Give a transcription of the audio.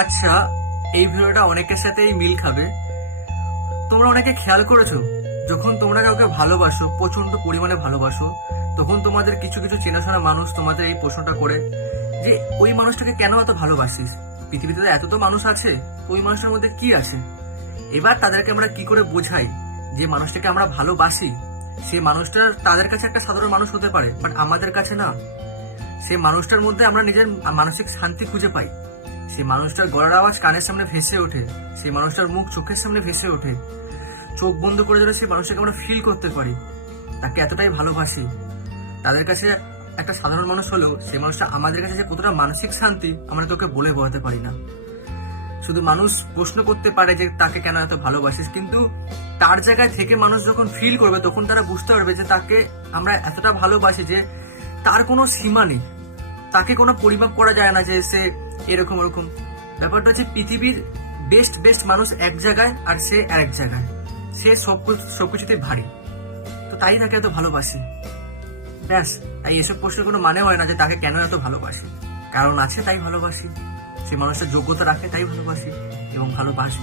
আচ্ছা, এই ভিডিওটা অনেকের সাথেই মিল খাবে। তোমরা অনেকে খেয়াল করেছো, যখন তোমরা কাউকে ভালোবাসো, প্রচন্ড পরিমাণে ভালোবাসো, তখন তোমাদের কিছু কিছু চেনাশোনা মানুষ তোমাদের এই প্রশ্নটা করে যে ওই মানুষটাকে কেন এত ভালোবাসিস? পৃথিবীতে তো এত তো মানুষ আছে, ওই মানুষটার মধ্যে কি আছে? এবার তাদেরকে আমরা কি করে বোঝাই যে মানুষটাকে আমরা ভালোবাসি, সেই মানুষটার তাদের কাছে একটা সাধারণ মানুষ হতে পারে, বাট আমাদের কাছে না। সেই মানুষটার মধ্যে আমরা নিজের মানসিক শান্তি খুঁজে পাই। সেই মানুষটার গলার আওয়াজ কানের সামনে ভেসে ওঠে, সেই মানুষটার মুখ চোখের সামনে ভেসে ওঠে। চোখ বন্ধ করে দিলে সেই মানুষটাকে আমরা ফিল করতে পারি, তাকে এতটাই ভালোবাসি। তাদের কাছে একটা সাধারণ মানুষ হলেও সেই মানুষটা আমাদের কাছে যে কতটা মানসিক শান্তি আমরা তোকে বলে বোঝাতে পারি না। শুধু মানুষ প্রশ্ন করতে পারে যে তাকে কেন এত ভালোবাসিস, কিন্তু তার জায়গায় থেকে মানুষ যখন ফিল করবে তখন তারা বুঝতে পারবে যে তাকে আমরা এতটা ভালোবাসি যে তার কোনো সীমা নেই, তাকে কোনো পরিমাপ করা যায় না যে সে এরকম ওরকম। ব্যাপারটা হচ্ছে পৃথিবীর বেস্ট বেস্ট মানুষ এক জায়গায় আর সে আরেক জায়গায়, সে সবকিছুতেই ভারী, তো তাই তাকে এত ভালোবাসি। ব্যাস, তাই এসব প্রশ্নের কোনো মানে হয় না যে তাকে কেন এত ভালোবাসি। কারণ আছে তাই ভালোবাসি, সে মানুষটা যোগ্যতা রাখে তাই ভালোবাসি এবং ভালোবাসি।